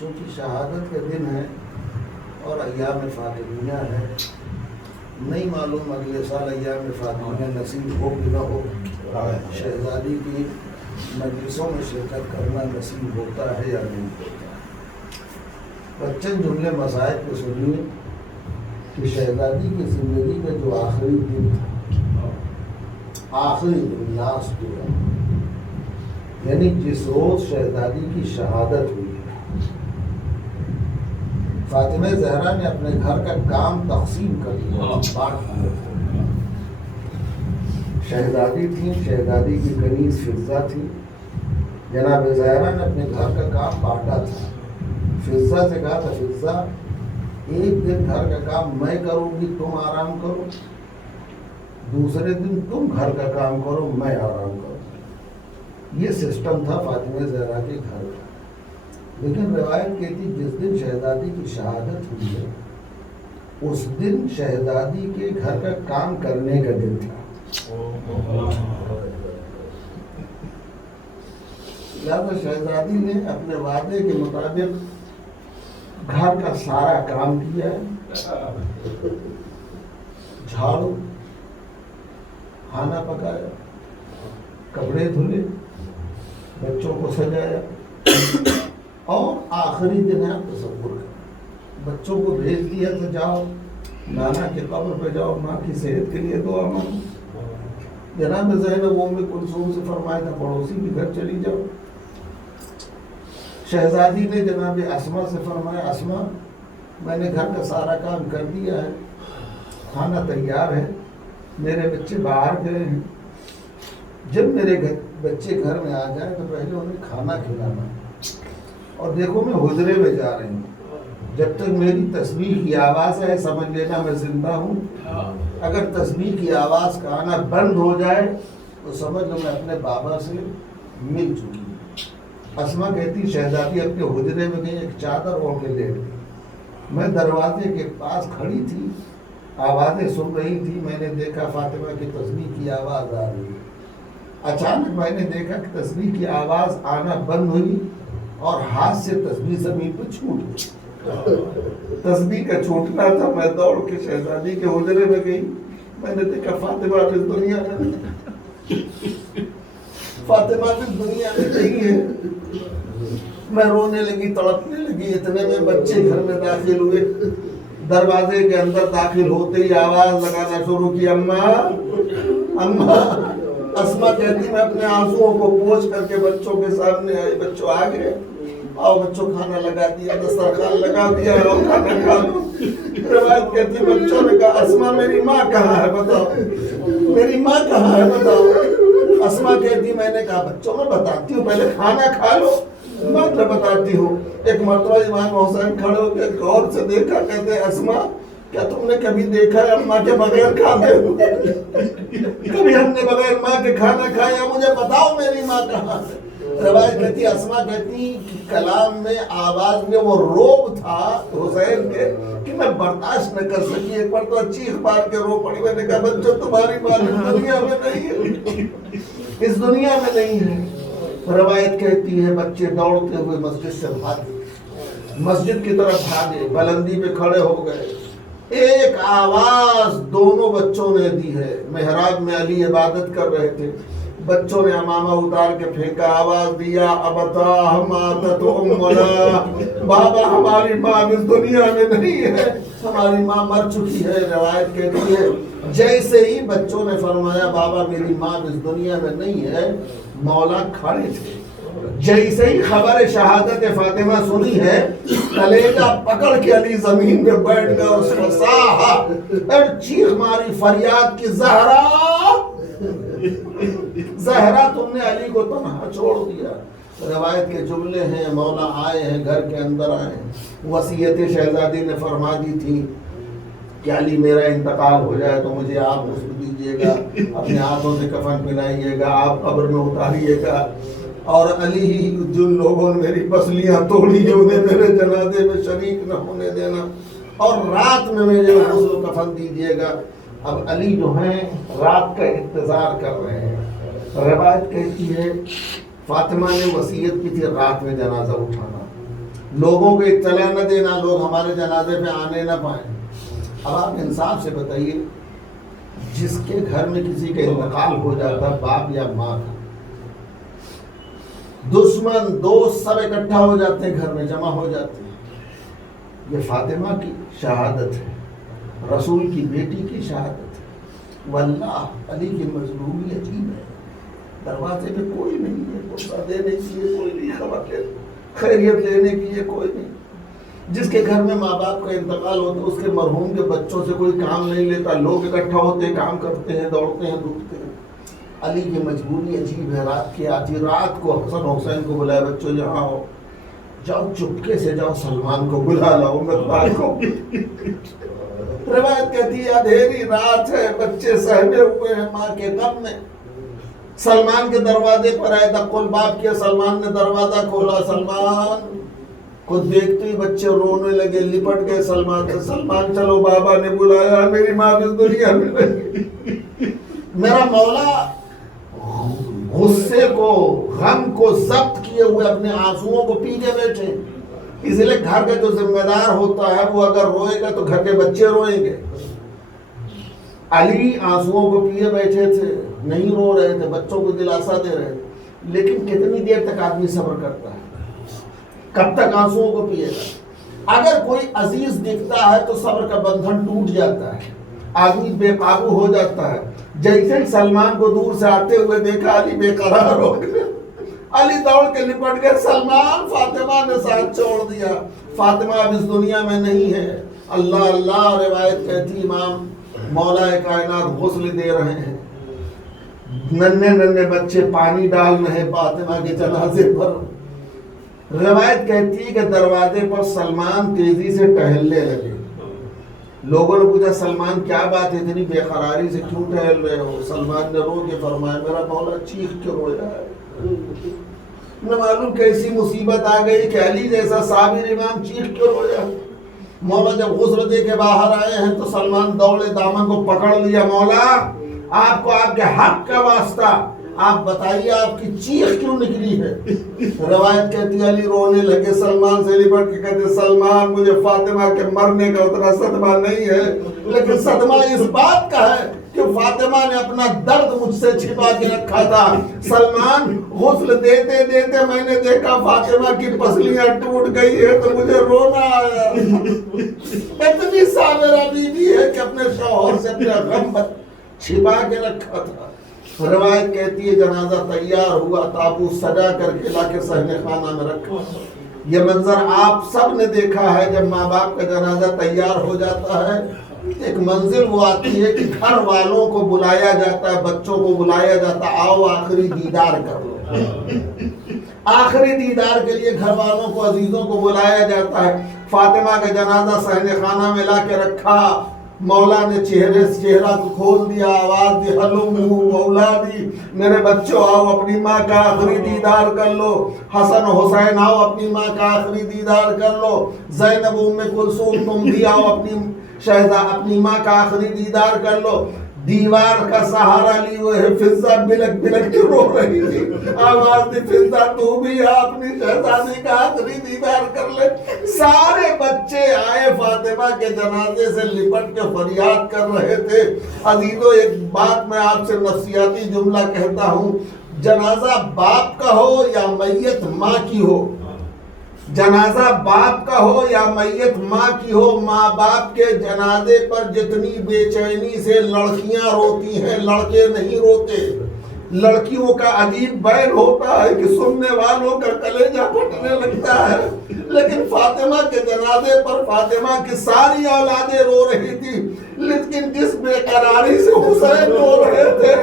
چونکہ شہادت کے دن ہے اور ایام فاطمیہ ہے، نہیں معلوم اگلے سال ایام فاطمیہ نصیب ہو کہ نہ ہو، شہزادی کی مجلسوں میں شرکت کرنا نصیب ہوتا ہے یا نہیں ہوتا۔ بچن جملے مسائل کو سنیے کہ شہزادی کی زندگی میں جو آخری دن تھا، آخری دن لاسٹ جو ہے، یعنی جس روز شہزادی کی شہادت ہوئی ہے، فاطمہ زہرا نے اپنے گھر کا کام تقسیم کر دیا، بانٹ دیا۔ شہزادی تھی، شہزادی کی کنیز فضہ تھی، جناب زہرا نے اپنے گھر کا کام بانٹا تھا۔ فضہ سے کہا تھا فضہ ایک دن گھر کا کام میں کروں گی، تم آرام کرو، دوسرے دن تم گھر کا کام کرو، میں آرام کروں۔ یہ سسٹم تھا فاطمہ زہرا کے گھر کا۔ لیکن روایت کہتی جس دن شہزادی کی شہادت ہوئی ہے اس دن شہزادی کے گھر کا کام کرنے کا دن تھا۔ لہذا شہزادی نے اپنے وعدے کے مطابق گھر کا سارا کام کیا ہے، جھاڑو، کھانا پکایا، کپڑے دھلے، بچوں کو سجایا، اور آخری دن ہے تصور کریں، بچوں کو بھیج دیا تو جاؤ نانا کے قبر پہ جاؤ، ماں کی صحت کے لیے دعا مانگو۔ جناب زینب ام کلثوم سے فرمایا تھا پڑوسی کے گھر چلی جاؤ۔ شہزادی نے جناب اسما سے فرمایا اسما میں نے گھر کا سارا کام کر دیا ہے، کھانا تیار ہے، میرے بچے باہر گئے ہیں، جب میرے بچے گھر میں آ جائیں تو پہلے انہیں کھانا کھلانا، اور دیکھو میں حجرے میں جا رہی ہوں، جب تک میری تسبیح کی آواز ہے سمجھ لینا میں زندہ ہوں، اگر تسبیح کی آواز کا آنا بند ہو جائے تو سمجھ لو میں اپنے بابا سے مل چکی ہوں۔ اسما کہتی شہزادی اپنے حجرے میں گئی، ایک چادر اوڑھ کے لیٹ گئی، میں دروازے کے پاس کھڑی تھی، آوازیں سن رہی تھی، میں نے دیکھا فاطمہ کی تسبیح کی آواز آ رہی ہے۔ اچانک میں نے دیکھا کہ تسبیح کی آواز آنا بند ہوئی اور ہاتھ سے تسبیح زمین پہ چھوٹ گئی۔ تسبیح کا چھوٹنا تھا، میں دوڑ کے شہزادی کے حجرے میں گئی، میں نے دیکھا فاطمہ اس دنیا میں، فاطمہ اس دنیا میں نہیں ہے۔ میں رونے لگی، تڑپنے لگی، اتنے میں بچے گھر میں داخل ہوئے، دروازے کے اندر داخل ہوتے ہی آواز لگانا شروع کی، اماں اماں۔ اسما کہتی میں اپنے آنسوؤں کو پوچھ کر کے بچوں کے سامنے آئی، بچوں آ گئے، آؤ بچوں کھانا لگا دیا، دسترخوان لگا دیا، آؤ کھانا کھا لو۔ روایت کہتی بچوں نے کہا اسما میری ماں کہاں ہے بتاؤ، میری ماں کہاں ہے بتاؤ۔ اسما کہتی میں نے کہا بچوں میں بتاتی ہوں، پہلے کھانا کھا لو بعد میں بتاتی ہوں۔ ایک مرتبہ امام حسین کھڑے ہو کے غور سے دیکھا، کہتے اسما کیا تم نے کبھی دیکھا ہے ماں کے بغیر کھاتے ہو؟ کبھی ہم نے بغیر ماں کے کھانا کھایا، مجھے بتاؤ میری ماں کہاں ہے۔ روایت کہتی اسما کہتی کہ کلام میں آواز میں وہ روب تھا حسین کے کہ میں برداشت نہ کر سکی، ایک بار تو چیخ مار کے رو پڑی، میں نے کہا بچوں تمہاری ماں اس دنیا میں نہیں ہے، اس دنیا میں نہیں ہے۔ روایت کہتی ہے بچے دوڑتے ہوئے مسجد سے بھاگے، مسجد کی طرف بھاگے، بلندی پہ کھڑے ہو گئے، ایک آواز دونوں بچوں نے دی ہے۔ محراب میں علی عبادت کر رہے تھے، بچوں نے امامہ اتار کے پھینکا، آواز دیا ابتا ماتت امنا، بابا ہماری ماں اس دنیا میں نہیں ہے، ہماری ماں مر چکی ہے۔ روایت کہتی ہے جیسے ہی بچوں نے فرمایا بابا میری ماں اس دنیا میں نہیں ہے، مولا کھڑے تھے، جیسے ہی خبر شہادت فاطمہ سنی ہے کلیجہ پکڑ کے علی زمین پہ بیٹھ گیا، اس کو ساہا اور چیخ ماری فریاد کی زہرا زہرا تم نے علی کو تنہا چھوڑ دیا۔ روایت کے جملے ہیں مولا آئے ہیں، گھر کے اندر آئے ہیں، وصیت شہزادی نے فرما دی تھی کہ علی میرا انتقال ہو جائے تو مجھے آپ غسل دیجیے گا، اپنے ہاتھوں سے کفن پہنائیے گا، آپ قبر میں اتاریے گا، اور علی جن لوگوں نے میری پسلیاں توڑی ہیں انہیں میرے جنازے میں شریک نہ ہونے دینا، اور رات میں مجھے غسل کفن دیجیے گا۔ اب علی جو ہیں رات کا انتظار کر رہے ہیں۔ روایت کہتی ہے فاطمہ نے وصیت کی تھی رات میں جنازہ اٹھانا، لوگوں کو اطلاع نہ دینا، لوگ ہمارے جنازے پہ آنے نہ پائیں۔ اب آپ انصاف سے بتائیے، جس کے گھر میں کسی کا انتقال ہو جاتا باپ یا ماں کا، دشمن دوست سب اکٹھا ہو جاتے ہیں، گھر میں جمع ہو جاتے ہیں۔ یہ فاطمہ کی شہادت ہے، رسول کی بیٹی کی شہادت ہے۔ واللہ علی کی مظلومی عجیب ہے، دروازے پہ کوئی نہیں ہے، غصہ دینے کے لیے کوئی نہیں، خیریت لینے کے لیے کوئی نہیں۔ جس کے گھر میں ماں باپ کا انتقال ہوتا ہے اس کے مرحوم کے بچوں سے کوئی کام نہیں لیتا، لوگ اکٹھا ہوتے ہیں، کام کرتے ہیں، دوڑتے ہیں، دھوپتے ہیں۔ علی کی مجبوری عجیب ہے، رات کی آتی رات کو حسن حسین کو بلایا، بچوں یہاں ہو جاؤ، چپکے سے جاؤ، سلمان کو بلا لاؤ مقدار کو۔ روایت کہتی ہے اندھیری رات ہے، بچے سہمے ہوئے ہیں ماں کے غم میں، سلمان کے دروازے پر آئے، دق الباب کیا، سلمان نے دروازہ کھولا، سلمان کو دیکھتے ہی بچے رونے لگے، لپٹ گئے سلمان سے، سلمان چلو بابا نے بلایا، میری ماں بھی دنیا میں نہیں۔ میرا مولا غصے کو، غم کو ضبط کیے ہوئے اپنے آنسوؤں کو پی کے بیٹھے، اس لیے گھر کا جو ذمہ دار ہوتا ہے وہ اگر روئے گا تو گھر کے بچے روئیں گے۔ علی آنسوؤں کو پیے بیٹھے تھے، نہیں رو رہے تھے، بچوں کو دلاسا دے رہے تھے، لیکن کتنی دیر تک آدمی صبر کرتا ہے؟ کب تک آنسوؤں کو پیے گا؟ اگر کوئی عزیز دکھتا ہے تو صبر کا بندھن ٹوٹ جاتا ہے، آدمی بے قابو ہو جاتا ہے۔ جیسے ہی سلمان کو دور سے آتے ہوئے دیکھا، علی بے قرار ہو گئے، علی دوڑ کے لپٹ گئے، سلمان فاطمہ نے ساتھ چھوڑ دیا، فاطمہ اب اس دنیا میں نہیں ہے۔ اللہ اللہ، روایت کہتی امام مولا کائنات غسل دے رہے ہیں، ننھے ننھے بچے پانی ڈال رہے فاطمہ کے جنازے پر۔ روایت کہتی ہے کہ دروازے پر سلمان تیزی سے ٹہلنے لگے، لوگوں نے پوچھا سلمان کیا بات ہے، اتنی بے قراری سے کیوں ٹہل رہے ہو؟ سلمان نے رو کے فرمایا میرا مولا چیخ کے رویا ہے، نہ معلوم کیسی مصیبت آ گئی کہ علی جیسا صابر امام چیخ کے رویا۔ مولا جب غسل دے کے باہر آئے ہیں تو سلمان دوڑے، دامن کو پکڑ لیا، مولا آپ کو آپ کے حق کا واسطہ آپ بتائیے آپ کی چیخ کیوں نکلی ہے؟ روایت کہتی علی رونے لگے، سلمان سے لپٹ کے کہتے سلمان مجھے فاطمہ کے مرنے کا اتنا صدمہ نہیں ہے، لیکن صدمہ اس بات کا ہے کہ فاطمہ نے اپنا درد مجھ سے چھپا کے رکھا تھا۔ سلمان غسل دیتے دیتے میں نے دیکھا فاطمہ کی پسلیاں ٹوٹ گئی ہے تو مجھے رونا آیا۔ اتنی صابرہ بیوی ہے کہ اپنے شوہر سے اپنا غم چھپا کے رکھا تھا۔ روایت کہتی ہے جنازہ تیار ہوا، تابوت سجا کر کے لا کے صحن خانہ میں رکھا۔ یہ منظر آپ سب نے دیکھا ہے، جب ماں باپ کا جنازہ تیار ہو جاتا ہے ایک منزل وہ آتی ہے کہ گھر والوں کو بلایا جاتا ہے، بچوں کو بلایا جاتا ہے، آؤ آخری دیدار کر لو۔ آخری دیدار کے لیے گھر والوں کو، عزیزوں کو بلایا جاتا ہے۔ فاطمہ کا جنازہ صحن خانہ میں لا کے رکھا، مولا نے چہرہ کو کھول دیا، آواز دی ہلوم اولادی، میرے بچوں آؤ اپنی ماں کا آخری دیدار کر لو، حسن حسین آؤ اپنی ماں کا آخری دیدار کر لو، زینب ام کلثوم تم بھی آؤ اپنی ماں کا آخری دیدار کر لو۔ دیوار کا سہارا لی ہوئے فضہ بلک بلک کے رو رہی تھی، آواز دی فضہ تو بھی اپنی شہزادی کا آخری دیدار کر لے۔ سارے بچے آئے فاطمہ کے جنازے سے لپٹ کے فریاد کر رہے تھے۔ عزیزو ایک بات میں آپ سے نفسیاتی جملہ کہتا ہوں، جنازہ باپ کا ہو یا میت ماں کی ہو، جنازہ باپ کا ہو یا میت ماں کی ہو، ماں باپ کے جنازے پر جتنی بے چینی سے لڑکیاں روتی ہیں لڑکے نہیں روتے۔ لڑکیوں کا عجیب بیل ہوتا ہے کہ سننے والوں کا کلیجہ پھٹنے لگتا ہے، لیکن فاطمہ کے جنازے پر فاطمہ کی ساری اولادیں رو رہی تھی، لیکن جس بے قراری سے حسین رو رہے تھے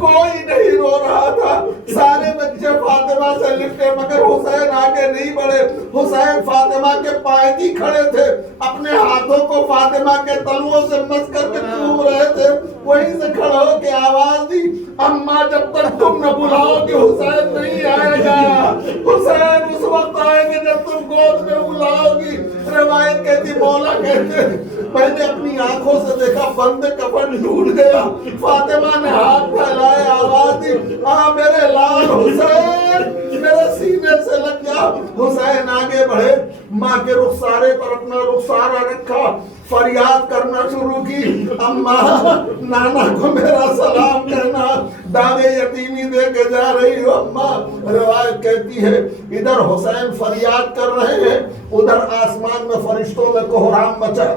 کوئی نہیں رو رہا تھا۔ سارے بچے فاطمہ سے لپٹے مگر حسین آگے نہیں بڑھے۔ حسین فاطمہ کے پائے کھڑے تھے، اپنے ہاتھوں کو فاطمہ کے تلووں سے مس کر کے چوم رہے تھے، وہیں سے کھڑا ہو کے آواز دی اماں جب تک تم نہ بلاؤ کہ حسین نہیں آئے گا، حسین اس وقت آئے گا جب تم گود میں بلاؤ گی۔ روایت کہتی مولا کہتے میں نے اپنی آنکھوں سے دیکھا بند کفن ٹوٹ گیا، فاطمہ نے ہاتھ پھیلائے آواز دی میرے لال حسین، میرے سینے سے لگ گیا۔ حسین آگے بڑھے، ماں کے رخسارے پر اپنا رخسارہ رکھا، فریاد کرنا شروع کی، اماں نانا کو میرا سلام کہنا، داغے یتیمی دے کے جا رہی ہو اماں۔ روایت کہتی ہے ادھر حسین فریاد کر رہے ہیں، ادھر آسمان میں فرشتوں میں کوہرام مچا،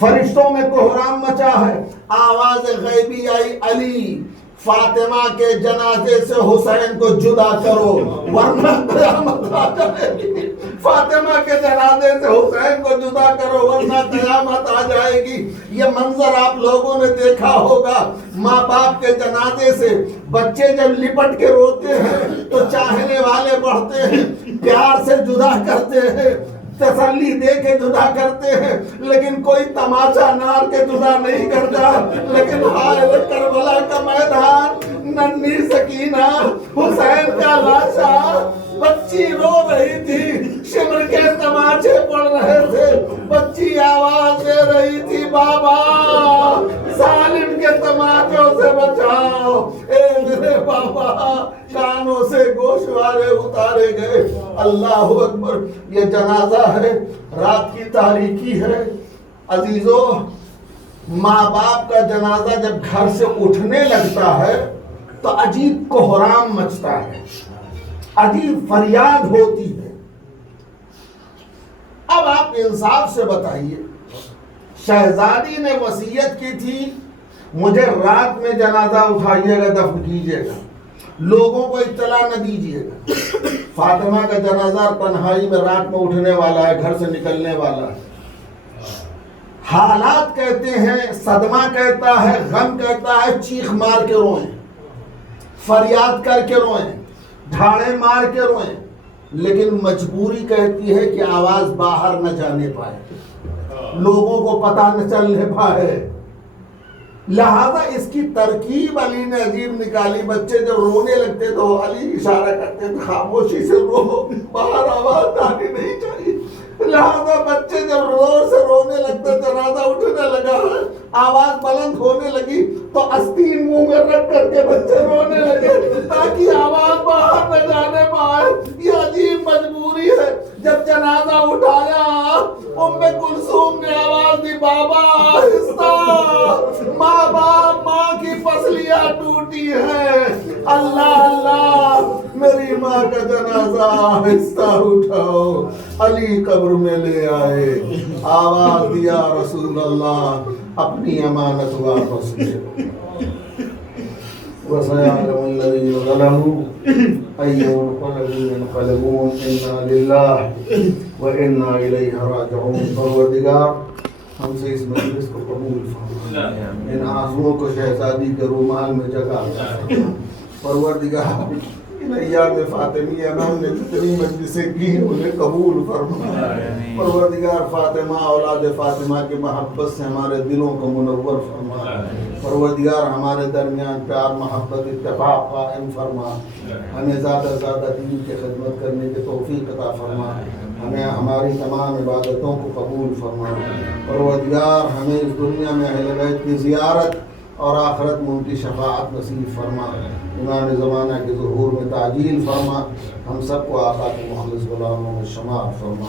فرشتوں میں کوہرام مچا ہے۔ آواز غیبی آئی، علی فاطمہ کے جنازے سے حسین کو جدا کرو ورنہ قیامت آ جائے گی۔ فاطمہ کے جنازے سے حسین کو جدا کرو ورنہ قیامت آ جائے گی۔ یہ منظر آپ لوگوں نے دیکھا ہوگا، ماں باپ کے جنازے سے بچے جب لپٹ کے روتے ہیں تو چاہنے والے بڑھتے ہیں، پیار سے جدا کرتے ہیں، تسلی دے کے جدا کرتے ہیں، لیکن کوئی تماشا مار کے جدا نہیں کرتا۔ لیکن ہائے کربلا کا میدان، ننھی سکینہ حسین کا لاشا، بچی رو رہی تھی، شمر کے تماچے پڑ رہے تھے، بچی آواز دے رہی تھی بابا ظالم کے تماچوں سے بچاؤ، اے میرے بابا۔ کانوں سے گوشوارے اتارے گئے۔ اللہ اکبر۔ یہ جنازہ ہے، رات کی تاریکی ہے۔ عزیزو، ماں باپ کا جنازہ جب گھر سے اٹھنے لگتا ہے تو عجیب کوہرام مچتا ہے، عجیب فریاد ہوتی ہے۔ اب آپ انصاف سے بتائیے، شہزادی نے وصیت کی تھی مجھے رات میں جنازہ اٹھائیے گا، دفن کیجیے گا، لوگوں کو اطلاع نہ دیجیے گا۔ فاطمہ کا جنازہ تنہائی میں رات میں اٹھنے والا ہے، گھر سے نکلنے والا ہے۔ حالات کہتے ہیں، صدمہ کہتا ہے، غم کہتا ہے، چیخ مار کے روئیں، فریاد کر کے روئیں، ڈھاڑے مار کے روئیں، لیکن مجبوری کہتی ہے کہ آواز باہر نہ جانے پائے، لوگوں کو پتہ نہ چلنے پائے۔ لہذا اس کی ترکیب علی نے عجیب نکالی۔ بچے جب رونے لگتے تو علی اشارہ کرتے تھے خاموشی سے رو، باہر آواز آنی نہیں چاہیے۔ لہذا بچے جب زور سے رونے لگتے، جنازہ اٹھنے لگا، آواز بلند ہونے لگی تو آستین منہ میں رکھ کر کے بچے رونے لگے تاکہ آواز باہر نہ جانے پائے۔ یہ عجیب مجبوری ہے۔ جب جنازہ اٹھایا، ام کلثوم نے آواز دی بابا آہستہ، ماں باپ ماں کی پسلیاں ٹوٹی ہیں، اللہ اللہ میری ماں کا جنازہ آہستہ اٹھاؤ۔ علی قبر میں لے آئے، آواز دیا رسول اللہ اپنی امانت واپس لے۔ وَسَيَعْلَمُ الَّذِينَ ظَلَمُوا أَيُّ مُنقَلَبٍ يَنقَلِبُونَ إِنَّا لِلَّهِ وَإِنَّا إِلَيْهِ رَاجِعُونَ۔ پروردگار ہم سے اس مجلس کو قبول فرما، ان آنسوؤں کو شہزادی کے رومال میں جگہ دے۔ پروردگار ان ایام فاطمیہ میں ہم نے جتنی مجلسیں کی انہیں قبول فرما۔ پروردگار فاطمہ اولاد فاطمہ کی محبت سے ہمارے دلوں کو منور فرما۔ پروردگار ہمارے درمیان پیار محبت اتفاق قائم فرما، ہمیں زیادہ زیادہ دین کی خدمت کرنے کی توفیق عطا فرما، ہمیں ہماری تمام عبادتوں کو قبول فرما۔ پروردگار ہمیں اس دنیا میں اہل بیت کی زیارت اور آخرت میں ان کی شفاعت نصیب فرما۔ امام زمانہ کے ظہور میں تعجیل فرما، ہم سب کو آقا کے مخلص غلاموں میں شمار فرما۔